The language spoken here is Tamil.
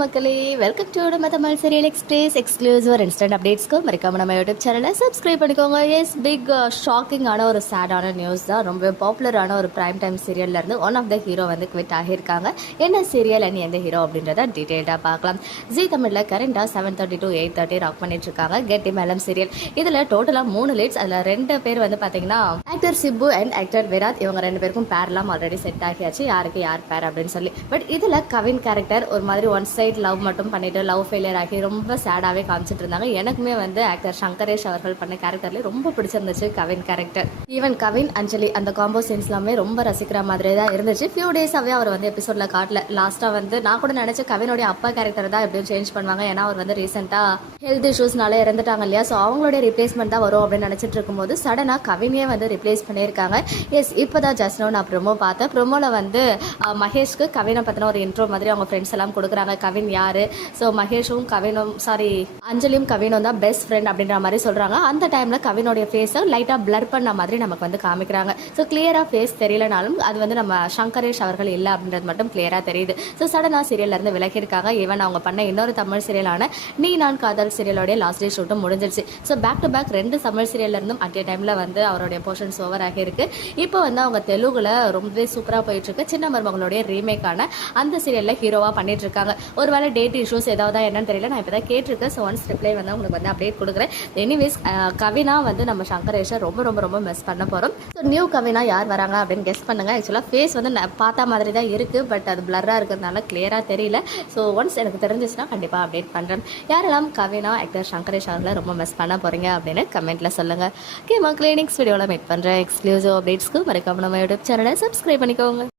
மக்களே வெல்கம் டு நம்ம Tamil serial express exclusive instant அப்டேட்ஸ்க்கு மறக்காம நம்ம யூடியூப் சேனலை சப்ஸ்கிரைப் பண்ணிக்கோங்க. எஸ் பிக் ஷாக்கிங்கான ஒரு சேடான நியூஸ் தான். ரொம்ப பாப்புலரான ஒரு பிரைம் டைம் சீரியல்ல இருந்து ஒன் ஆஃப் த ஹீரோ வந்து குவிட் ஆகியிருக்காங்க. என்ன சீரியல் அண்ட் எந்த ஹீரோ அப்படின்றத டீட்டெயில்டாக பார்க்கலாம். ஜி தமிழில் கரண்டாக seven thirty to eight thirty rock பண்ணிட்டு இருக்காங்க கெட்டி மேலம் சீரியல் இதில் டோட்டலாக மூணு லேட்ஸ் அதில் ரெண்டு பேர் வந்து பார்த்தீங்கன்னா actor Sippu and actor Virat இவங்க ரெண்டு பேருக்கும் பேர்லாம் ஆல்ரெடி செட் ஆகியாச்சு. யாருக்கு யார் பேர் அப்படின்னு சொல்லி. பட் இதில் கவின் கேரக்டர் ஒரு மாதிரி ஒன் சைட் லவ் மட்டும் பண்ணிட்டு லவ் ஃபெயிலியர் ஆகி ரொம்ப சேடாகவே காமிச்சிட்டு இருந்தாங்க. எனக்குமே வந்து ஆக்டர் சங்கரேஷ் அவர்கள் பண்ண கேரக்டர்லேயே ரொம்ப பிடிச்சிருந்துச்சு கவின் கேரக்டர் ஈவன் கவின் அஞ்சலி அந்த காம்போ சீன்ஸ் எல்லாமே ரொம்ப ரசிக்கிற மாதிரி தான் இருந்துச்சு. ஃபியூ டேஸாகவே அவர் வந்து எபிசோட்ல காட்டல. லாஸ்ட்டாக வந்து நான் கூட நினச்ச கவினுடைய அப்பா கேரக்டர் தான் எப்படியும் சேஞ்ச் பண்ணுவாங்க. ஏன்னா அவர் வந்து ரீசெண்டாக ஹெல்த் இஷ்யூஸ்னால இறந்துட்டாங்க இல்லையா? ஸோ அவங்களுடைய ரிப்ளேஸ்மெண்ட் தான் வரும் அப்படின்னு நினச்சிட்டு இருக்கும்போது சடனாக கவினையே வந்து ரிப்ளேஸ் பண்ணியிருக்காங்க. எஸ் இப்போ தான் ஜஸ்ட் நோ நான் ப்ரொமோ பார்த்தேன். ப்ரொமோவில் வந்து மகேஷ்க்கு கவினை பற்றின ஒரு இன்ட்ரோ மாதிரி அவங்க ஃப்ரெண்ட்ஸ் எல்லாம் கொடுக்குறாங்க. கவின் யார்? ஸோ மகேஷும் கவினும் சாரி அஞ்சலியும் கவினும் தான் பெஸ்ட் ஃப்ரெண்ட் அப்படின்ற மாதிரி சொல்கிறாங்க அந்த டைமில் கவினோடைய ஃபேஸை லைட்டாக பிளர் பண்ண மாதிரி நமக்கு வந்து காமிக்கிறாங்க. ஸோ கிளியராக ஃபேஸ் தெரியலனாலும் அது வந்து நம்ம சங்கரேஷ் அவர்கள் இல்லை அப்படின்றது மட்டும் கிளியராக தெரியுது. ஸோ சடனாக சீரியல்லேருந்து விலகியிருக்காங்க. ஈவன் அவங்க பண்ண இன்னொரு தமிழ் சீரியலான நீ நான் காதல் சீரியலோடைய லாஸ்ட் டே ஷூட்டும் முடிஞ்சிருச்சு. ஸோ பேக் டு பேக் ரெண்டு தமிழ் சீரியல்ல இருந்தும் அட் ஏ டைமில் வந்து அவருடைய போர்ஷன்ஸ் ஓவர் ஆகியிருக்கு. இப்போ வந்து அவங்க தெலுங்குல ரொம்பவே சூப்பராக போயிட்டுருக்கு சின்ன மருமகளுடைய ரீமேக்கான அந்த சீரியலில் ஹீரோவாக பண்ணிட்டு இருக்காங்க. ஒரு வேளை டேட் இஷ்யூஸ் ஏதாவது என்னன்னு தெரியல. நான் இப்போ தான் கேட்டிருக்கேன். ஸோ ஒன்ஸ் ரிப்ளை வந்து உங்களுக்கு வந்து அப்டேட் கொடுக்குறேன். எனிவேஸ் கவினா வந்து நம்ம சங்கரேஷை ரொம்ப ரொம்ப ரொம்ப மிஸ் பண்ண போகிறோம் ஸோ நியூ கவினா யார் வராங்க அப்படின்னு கெஸ் பண்ணுங்க. ஆக்சுவலாக ஃபேஸ் வந்து நான் மாதிரி தான் இருக்குது பட் அது பிளர்ராக இருக்கிறதுனால கிளியராக தெரியல. ஸோ ஒன்ஸ் எனக்கு தெரிஞ்சிச்சுன்னா கண்டிப்பாக அப்டேட் பண்ணுறேன் யாரெல்லாம் கவினா ஆக்டர் சங்கரேஷ் அவர்களை ரொம்ப மிஸ் பண்ண போகிறீங்க அப்படின்னு கமெண்ட்டில் சொல்லுங்கள் ஓகே மக்களே நெக்ஸ்ட் வீடியோவில் மீட் பண்ணுறேன் எக்ஸ்க்ளூசிவ் அப்டேட்ஸ்க்கு மறக்காம நம்ம யூடியூப் சேனலை சப்ஸ்கிரைப் பண்ணிக்கோங்க.